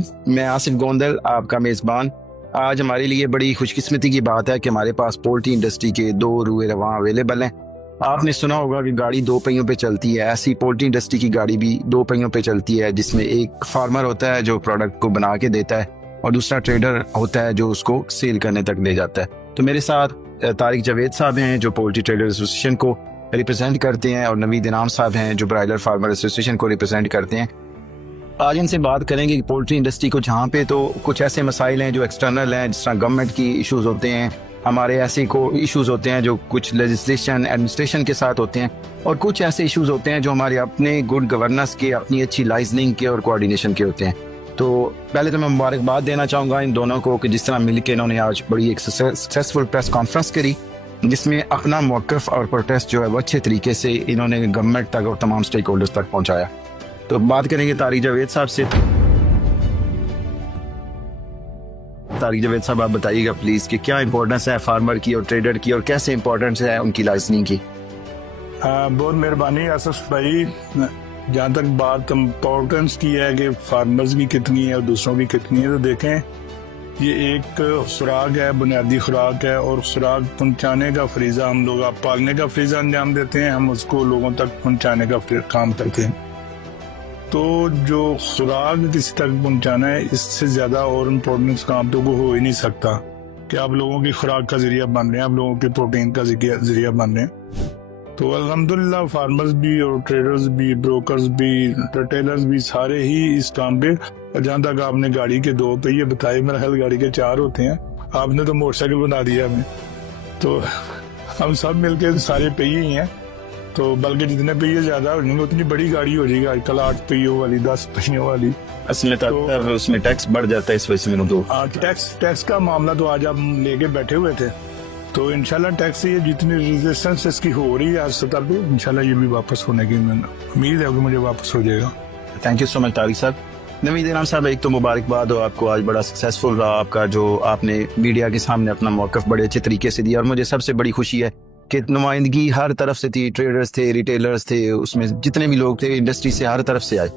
ناظرین، میں آصف گوندل آپ کا میزبان۔ آج ہمارے لیے بڑی خوش قسمتی کی بات ہے کہ ہمارے پاس پولٹری انڈسٹری کے 2 روئے رواں اویلیبل ہیں۔ آپ نے سنا ہوگا کہ گاڑی 2 پہیوں پہ چلتی ہے، ایسی پولٹری انڈسٹری کی گاڑی بھی 2 پہیوں پہ چلتی ہے، جس میں ایک فارمر ہوتا ہے جو پروڈکٹ کو بنا کے دیتا ہے اور دوسرا ٹریڈر ہوتا ہے جو اس کو سیل کرنے تک لے جاتا ہے۔ تو میرے ساتھ طارق جاوید صاحب ہیں جو پولٹری ٹریڈر ایسوسی ایشن کو ریپرزینٹ کرتے ہیں، اور نوید انعام صاحب ہیں جو برائلر فارمر ایسوسی ایشن کو ریپرزینٹ کرتے ہیں۔ آج ان سے بات کریں گے کہ پولٹری انڈسٹری کو جہاں پہ تو کچھ ایسے مسائل ہیں جو ایکسٹرنل ہیں، جس طرح گورنمنٹ کی ایشوز ہوتے ہیں، ہمارے ایسے کو ایشوز ہوتے ہیں جو کچھ لیجسلیشن ایڈمنسٹریشن کے ساتھ ہوتے ہیں، اور کچھ ایسے ایشوز ہوتے ہیں جو ہمارے اپنے گڈ گورننس کے، اپنی اچھی لائزننگ کے اور کوآرڈینیشن کے ہوتے ہیں۔ تو پہلے تو میں مبارکباد دینا چاہوں گا ان دونوں کو کہ جس طرح مل کے انہوں نے آج بڑی ایک سکسیسفل پریس کانفرنس کری، جس میں اپنا موقف اور پروٹیسٹ جو ہے وہ اچھے طریقے سے انہوں نے گورنمنٹ تک اور تمام اسٹیک ہولڈرز تک پہنچایا۔ تو بات کریں گے طارق جاوید صاحب سے۔ طارق جاوید صاحب، آپ بتائیے گا پلیز کہ کیا امپورٹنس ہے فارمر کی اور ٹریڈر کی، اور کیسے امپورٹنس ہے ان کی لائسننگ کی؟ بہت مہربانی آصف بھائی۔ جہاں تک بات امپورٹنس کی ہے کہ فارمرز کی کتنی ہے اور دوسروں کی کتنی ہے، تو دیکھیں یہ ایک خوراک ہے، بنیادی خوراک ہے، اور خوراک پہنچانے کا فریضہ ہم لوگ، آپ پالنے کا فریضہ انجام دیتے ہیں، ہم اس کو لوگوں تک پہنچانے کا کام کرتے ہیں۔ تو جو خوراک کسی تک پہنچانا ہے، اس سے زیادہ اور امپورٹنس کام تو ہو ہی نہیں سکتا کہ آپ لوگوں کی خوراک کا ذریعہ بن رہے ہیں، آپ لوگوں کے پروٹین کا ذریعہ بن رہے ہیں۔ تو الحمدللہ فارمرز بھی اور ٹریڈرز بھی، بروکرز بھی، ریٹیلرز بھی، سارے ہی اس کام پہ۔ جہاں تک آپ نے گاڑی کے 2 پہیے بتائے، میرا خیال گاڑی کے 4 ہوتے ہیں، آپ نے تو موٹر سائیکل بنا دیا ہمیں۔ تو ہم سب مل کے سارے پہیے ہی ہیں، تو بلکہ جتنے پہیے زیادہ ہو جائیں گے اتنی بڑی گاڑی ہو جائے گی۔ آج کل 8 پہیوں والی، 10 پہیوں والی، اصل میں اس میں ٹیکس بڑھ جاتا ہے، اس وجہ سے میں تو ٹیکس کا معاملہ تو آج ہم لے کے بیٹھے ہوئے تھے۔ تو انشاءاللہ ٹیکس سے جتنی ریزسٹنس اس کی ہو رہی ہے ہر سطح پہ، انشاءاللہ یہ بھی واپس ہونے کی امید ہے کہ مجھے واپس ہو جائے گا۔ تھینک یو سو مچ طارق صاحب۔ نوید انعام صاحب، ایک تو مبارکباد ہو آپ کو، آج بڑا سکسیسفل رہا آپ کا، جو آپ نے میڈیا کے سامنے اپنا موقف بڑے اچھے طریقے سے دیا، اور مجھے سب سے بڑی خوشی ہے کہ نمائندگی ہر طرف سے تھی، ٹریڈرز تھے، ریٹیلرز تھے، اس میں جتنے بھی لوگ تھے انڈسٹری سے ہر طرف سے آئے۔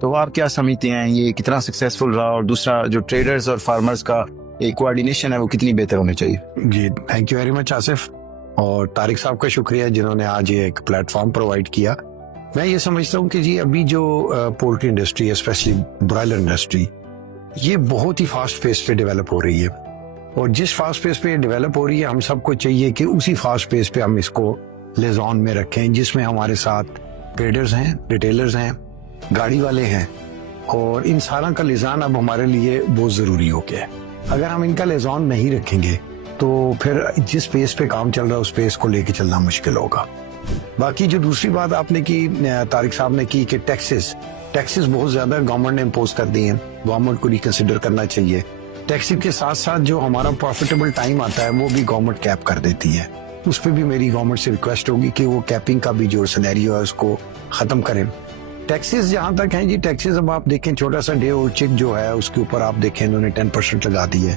تو آپ کیا سمجھتے ہیں یہ کتنا سکسیسفل رہا، اور دوسرا جو ٹریڈرز اور فارمرز کا ایک کوآرڈینیشن ہے وہ کتنی بہتر ہونی چاہیے؟ جی thank you very much Asif, اور طارق صاحب کا شکریہ جنہوں نے آج یہ ایک پلیٹ فارم پرووائڈ کیا۔ میں یہ سمجھتا ہوں کہ جی ابھی جو پولٹری انڈسٹری ہے، اسپیشلی برائلر انڈسٹری، یہ بہت ہی فاسٹ پیس پہ ڈیولپ ہو رہی ہے، اور جس فاسٹ پیس پہ یہ ڈیولپ ہو رہی ہے، ہم سب کو چاہیے کہ اسی فاسٹ پیس پہ ہم اس کو لیزون میں رکھیں، جس میں ہمارے ساتھ ٹریڈرز ہیں، ریٹیلرز ہیں، گاڑی والے ہیں، اور ان سارا کا لیزان اب ہمارے لیے بہت ضروری ہو گیا ہے۔ اگر ہم ان کا لیزون نہیں رکھیں گے تو پھر جس پیس پہ کام چل رہا ہے اس پیس کو لے کے چلنا مشکل ہوگا۔ باقی جو دوسری بات آپ نے کی، طارق صاحب نے کی، کہ ٹیکسز بہت زیادہ گورنمنٹ نے امپوز کر دی ہیں، گورنمنٹ کو ریکنسیڈر کرنا چاہیے۔ ٹیکس کے ساتھ ساتھ جو ہمارا پروفیٹیبل ٹائم آتا ہے وہ بھی گورنمنٹ کیپ کر دیتی ہے، اس پہ بھی میری گورنمنٹ سے ریکویسٹ ہوگی کہ وہ کیپنگ کا بھی جو سینیریو ہے اس کو ختم کریں۔ ٹیکسز جہاں تک ہیں جی، ٹیکسز اب آپ دیکھیں، چھوٹا سا ڈے اولڈ چک جو ہے اس کے اوپر آپ دیکھیں انہوں نے 10% لگا دی ہے،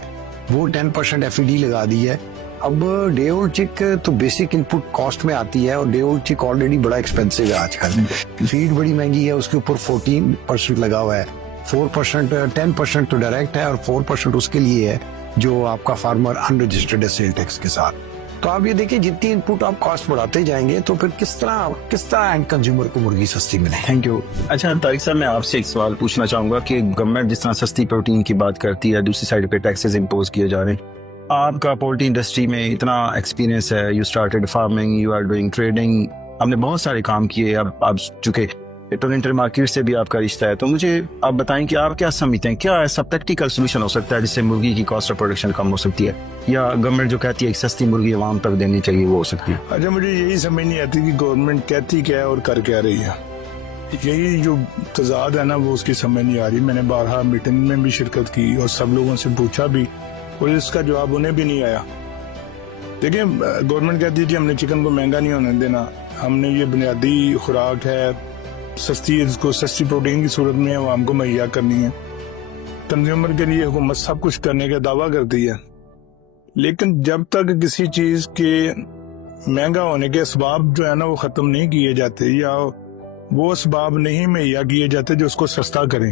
وہ 10% FED لگا دی ہے۔ اب ڈے اولڈ چک تو بیسک ان پٹ کاسٹ میں آتی ہے، اور ڈے اولڈ چک آلریڈی بڑا ایکسپینسو ہے آج کل، فیڈ بڑی مہنگی ہے، اس کے اوپر 14% لگا ہوا ہے، 4% 10% تو ڈائریکٹ ہے، اور 4% اس کے لیے ہے جو آپ کا فارمر انرجسٹرڈ ہے سیل ٹیکس کے ساتھ۔ تو آپ یہ دیکھیں جتنی ان پٹ آپ کاسٹ بڑھاتے جائیں گے تو پھر کس طرح اینڈ کنزیومر کو مرغی سستی ملے۔ Thank you. اچھا طارق صاحب، میں آپ سے ایک سوال پوچھنا چاہوں گا کہ گورنمنٹ جس طرح سستی پروٹین کی بات کرتی ہے، دوسری سائڈ پہ ٹیکسز امپوز کیے جا رہے ہیں، آپ کا پولٹری انڈسٹری میں اتنا ایکسپیرینس ہے، you started farming, you are doing trading, آپ نے بہت سارے کام کیے، اب آپ چونکہ انٹر مارکیٹ سے بھی آپ کا رشتہ ہے، تو مجھے آپ بتائیں کہ آپ کیا سمجھتے ہیں، کیا ایسا پریکٹیکل سولوشن ہو سکتا ہے جس سے مرغی کی کاسٹ آف پروڈکشن کم ہو سکتی ہے، یا گورنمنٹ جو کہتی ہے ایک سستی مرغی عوام تک دینی چاہیے وہ ہو سکتی ہے؟ اچھا، مجھے یہی سمجھ نہیں آتی کہ گورنمنٹ کہتی کیا ہے اور کر کیا رہی ہے، یہی جو تضاد ہے نا وہ اس کی سمجھ نہیں آ رہی۔ میں نے بارہا میٹنگ میں بھی شرکت کی اور سب لوگوں سے پوچھا بھی، اور اس کا جواب انہیں بھی نہیں آیا۔ دیکھیں، گورنمنٹ کہتی ہے کہ ہم نے چکن کو مہنگا نہیں ہونے دینا، ہم نے یہ بنیادی خوراک ہے، سستی، اس کو سستی پروٹین کی صورت میں عوام کو مہیا کرنی ہے، کنزیومر کے لیے حکومت سب کچھ کرنے کا دعویٰ کرتی ہے، لیکن جب تک کسی چیز کے مہنگا ہونے کے اسباب جو ہے نا وہ ختم نہیں کیے جاتے، یا وہ اسباب نہیں مہیا کیے جاتے جو اس کو سستا کریں،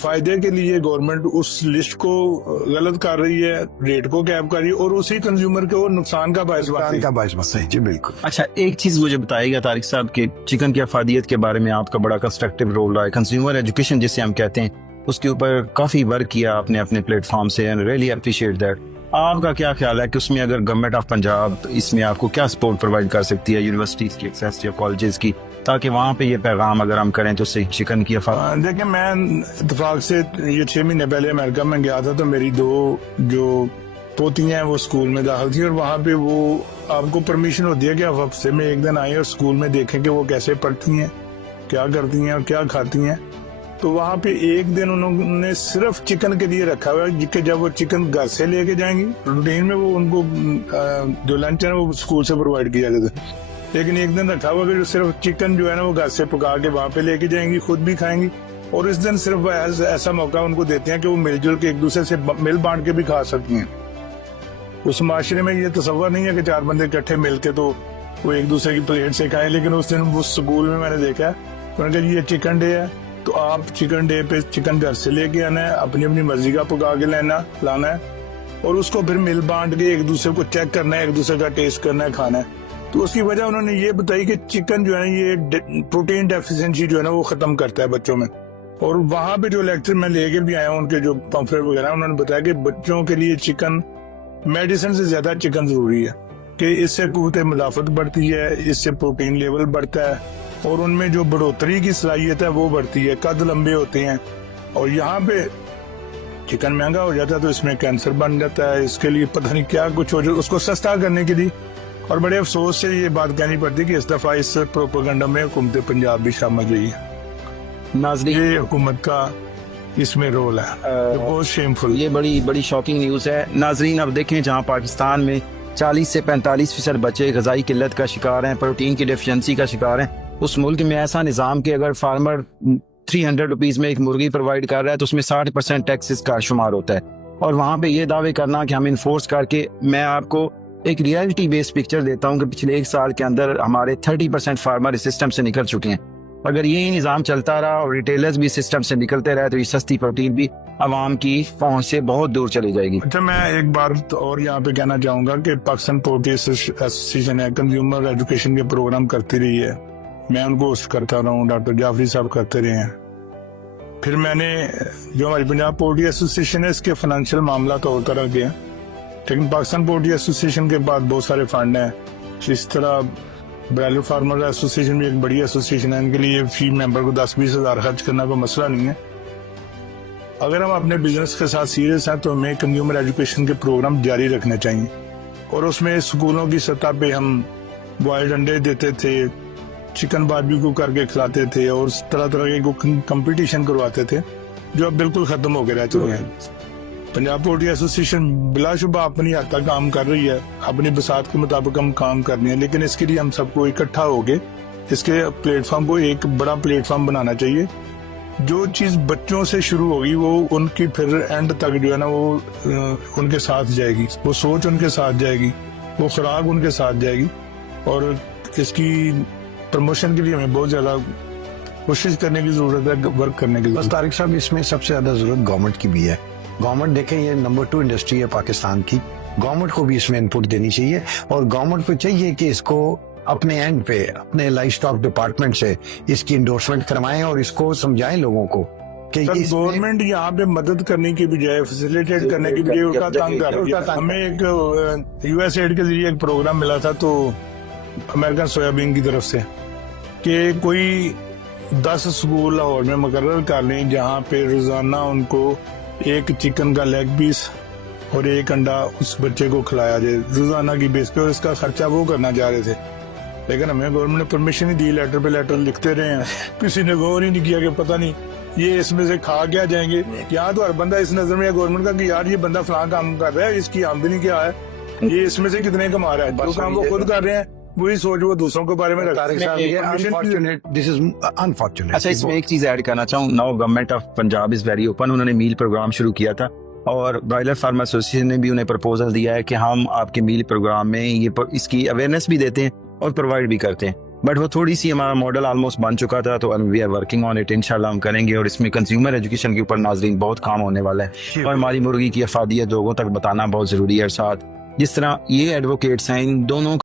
فائدے کے لیے گورنمنٹ اس لسٹ کو غلط کر رہی ہے, ریٹ کو کیپ کر رہی ہے, اور اسی کنزیومر کے وہ نقصان کا باعث بن رہی ہے. کا باعث بس ہے. جی بالکل. اچھا ایک چیز مجھے بتائیے گا طارق صاحب کہ چکن کی افادیت کے بارے میں آپ کا بڑا کنسٹرکٹیو رول رہا ہے. کنزیومر ایجوکیشن جسے ہم کہتے ہیں, اس کے اوپر کافی ورک کیا آپ نے اپنے پلیٹ فارم سے, اینڈ ریئلی اپریشیٹ دیٹ. آپ کا کیا خیال ہے کہ اس میں اگر گورنمنٹ آف پنجاب اس میں آپ کو کیا سپورٹ پرووائڈ کر سکتی ہے, یونیورسٹیز کی ایکسیس یا کالجز کی, تاکہ وہاں پہ یہ پیغام اگر ہم کریں تو صحیح چکن کی افادیت. دیکھیں میں اتفاق سے یہ 6 مہینے پہلے امریکہ میں گیا تھا, تو میری 2 جو پوتیاں ہیں وہ اسکول میں داخل تھی, اور وہاں پہ وہ آپ کو پرمیشن ہوتی ہے کہ آپ ہفتے میں 1 دن آئیں اور اسکول میں دیکھیں کہ وہ کیسے پڑھتی ہیں, کیا کرتی ہیں اور کیا کھاتی ہیں. تو وہاں پہ 1 دن انہوں نے صرف چکن کے لیے رکھا ہوا ہے کہ جب وہ چکن گھر سے لے کے جائیں گی روٹین میں, وہ ان کو جو لنچ ہے وہ اسکول سے پرووائڈ کیا جاتا ہے, لیکن 1 دن رکھا ہوا کہ جو صرف چکن جو ہے نا وہ گھر سے پکا کے وہاں پہ لے کے جائیں گی, خود بھی کھائیں گی, اور اس دن صرف ایسا موقع ان کو دیتے ہیں کہ وہ مل جل کے ایک دوسرے سے مل بانٹ کے بھی کھا سکتی ہیں. اس معاشرے میں یہ تصور نہیں ہے کہ 4 بندے اکٹھے مل کے تو وہ ایک دوسرے کی پلیٹ سے کھائیں, لیکن اس دن وہ اسکول میں نے دیکھا انہوں نے کہا یہ چکن ڈے ہے, تو آپ چکن ڈے پہ چکن گھر سے لے کے آنا ہے, اپنی اپنی مرضی کا پکا کے لانا ہے, اور اس کو پھر مل بانٹ کے ایک دوسرے کو چیک کرنا ہے, ایک دوسرے کا ٹیسٹ کرنا ہے, کھانا ہے. تو اس کی وجہ انہوں نے یہ بتائی کہ چکن جو ہے یہ پروٹین ڈیفیشنسی جو ہے نا وہ ختم کرتا ہے بچوں میں. اور وہاں پہ جو لیکچر میں لے کے بھی آیا ہوں, ان کے جو پمفلیٹ وغیرہ انہوں نے بتایا کہ بچوں کے لیے چکن میڈیسن سے زیادہ چکن ضروری ہے, کہ اس سے قوت مدافعت بڑھتی ہے, اس سے پروٹین لیول بڑھتا ہے, اور ان میں جو بڑھوتری کی صلاحیت ہے وہ بڑھتی ہے, قد لمبے ہوتے ہیں. اور یہاں پہ چکن مہنگا ہو جاتا ہے تو اس میں کینسر بن جاتا ہے, اس کے لیے پتہ نہیں کیا کچھ ہو جاتا, اس کو سستا کرنے کے لیے. اور بڑے افسوس سے یہ بات کہنی پڑتی کہ اس دفعہ اس پروپیگنڈا میں حکومت پنجاب بھی شامل رہی ہے. ناظرین یہ حکومت کا اس میں رول ہے, بہت شیمفل. یہ بڑی شاکنگ نیوز ہے. ناظرین اب دیکھیں جہاں پاکستان میں 40 سے 45% بچے غذائی قلت کا شکار ہیں, پروٹین کی ڈیفیشنسی کا شکار ہیں, اس ملک میں ایسا نظام کہ اگر فارمر 300 روپیز میں ایک مرغی پرووائڈ کر رہا ہے تو اس میں 60% ٹیکسز کا شمار ہوتا ہے, اور وہاں پہ یہ دعوے کرنا کہ ہم انفورس کر کے, میں آپ کو ایک ریئلٹی بیس پکچر دیتا ہوں کہ پچھلے 1 سال کے اندر ہمارے 30% فارمر اس سسٹم سے نکل چکے ہیں. اگر یہی نظام چلتا رہا اور ریٹیلرز بھی سسٹم سے نکلتے رہے تو یہ سستی پروٹین بھی عوام کی پہنچ سے بہت دور چلی جائے گی. اچھا میں ایک بات اور یہاں پہ کہنا چاہوں گا کہ پاکستان پولٹری ایسوسیشن ہے, کنزیومر ایجوکیشن کے پروگرام کرتی رہی ہے, میں ان کو ہوسٹ کرتا رہا ہوں, ڈاکٹر جعفری صاحب کرتے رہے ہیں. پھر میں نے جو ہماری پنجاب پولٹری ایسوسیشن ہے اس کے فائنینشیل معاملات اور طرح کے ہیں, لیکن پاکستان پولٹری ایسوسیشن کے بعد بہت سارے فنڈ ہیں. اس طرح برائلر فارمر ایسوسیشن بھی ایک بڑی ایسوسیشن ہے, ان کے لیے فی ممبر کو 10-20 ہزار خرچ کرنا کوئی مسئلہ نہیں ہے. اگر ہم اپنے بزنس کے ساتھ سیریس ہیں تو ہمیں کنزیومر ایجوکیشن کے پروگرام جاری رکھنے چاہیے, اور اس میں اسکولوں کی سطح پہ ہم بوائلڈ انڈے دیتے تھے, چکن باربیکیو کر کے کھلاتے تھے, اور طرح طرح کے کمپٹیشن کرواتے تھے, جو اب بالکل ختم ہو کے رہ چکے ہیں. پنجاب پولٹری ایسوسیشن بلا شبہ اپنی حد تک کام کر رہی ہے, اپنی بساط کے مطابق ہم کام کر رہے ہیں, لیکن اس کے لیے ہم سب کو اکٹھا ہو کے اس کے پلیٹ فارم کو ایک بڑا پلیٹ فارم بنانا چاہیے. جو چیز بچوں سے شروع ہوگی وہ ان کی پھر اینڈ تک جو ہے نا وہ ان کے ساتھ جائے گی, وہ سوچ ان کے ساتھ جائے گی, وہ خوراک ان کے ساتھ جائے گی, اور اس کی پروموشن کے لیے ہمیں بہت زیادہ کوشش کرنے کی ضرورت ہے, ورک کرنے کی ضرورت. بس طارق صاحب اس میں سب سے زیادہ ضرورت گورنمنٹ کی بھی ہے. گورنمنٹ دیکھیں یہ نمبر 2 انڈسٹری ہے پاکستان کی, گورنمنٹ کو بھی اس میں انپٹ دینی چاہیے, اور گورنمنٹ کو چاہیے کہ اس کو اپنے اینڈ پہ اپنے لائف اسٹاک ڈپارٹمنٹ سے اس کی انڈورسمنٹ کروائیں اور اس کو سمجھائیں لوگوں کو کہ گورنمنٹ یہاں پہ مدد کرنے کی بجائے فیسیلیٹیٹ کرنے کی بجائے الٹا تنگ کر رہی ہے. ہمیں ایک USAID کے ذریعے ایک پروگرام ملا تھا تو امریکن سویابین کی طرف سے کہ کوئی 10 اسکول لاہور میں مقرر کر لیں جہاں پہ روزانہ ان کو ایک چکن کا لیگ پیس اور ایک انڈا اس بچے کو کھلایا جائے روزانہ کی بیس پہ, اور اس کا خرچہ وہ کرنا چاہ رہے تھے, لیکن ہمیں گورنمنٹ نے پرمیشن ہی دی, لیٹر پہ لیٹر لکھتے رہے ہیں, کسی نے غور ہی نہیں کیا کہ پتہ نہیں یہ اس میں سے کھا کیا جائیں گے. یہاں تو ہر بندہ اس نظر میں ہے گورنمنٹ کا کہ یار یہ بندہ فلاں کام کر رہا ہے, اس کی آمدنی کیا ہے, یہ اس میں سے کتنے کما رہا ہے, جو کام وہ خود کر رہے ہیں وہی سوچ وہ دوسروں کے بارے میں رکھتے ہیں. اچھا اس میں ایک چیز ایڈ کرنا چاہوں, now government of Punjab is very open, انہوں نے میل پروگرام شروع کیا تھا, اور برائلر فارمر ایسوسیشن نے بھی انہیں پرپوزل دیا ہے کہ ہم آپ کے میل پروگرام میں یہ اس کی اویئرنیس بھی دیتے ہیں اور پرووائڈ بھی کرتے ہیں. بٹ وہ تھوڑی سی ہمارا ماڈل آلموسٹ بن چکا تھا, تو we are working on it, انشاءاللہ ہم کریں گے. اور اس میں کنزیومر ایجوکیشن کے اوپر ناظرین بہت کام ہونے والا ہے, اور ہماری مرغی کی افادیت لوگوں تک بتانا بہت ضروری ہے. اور ساتھ جس طرح یہ ایڈوکیٹس ہیں, ان دونوں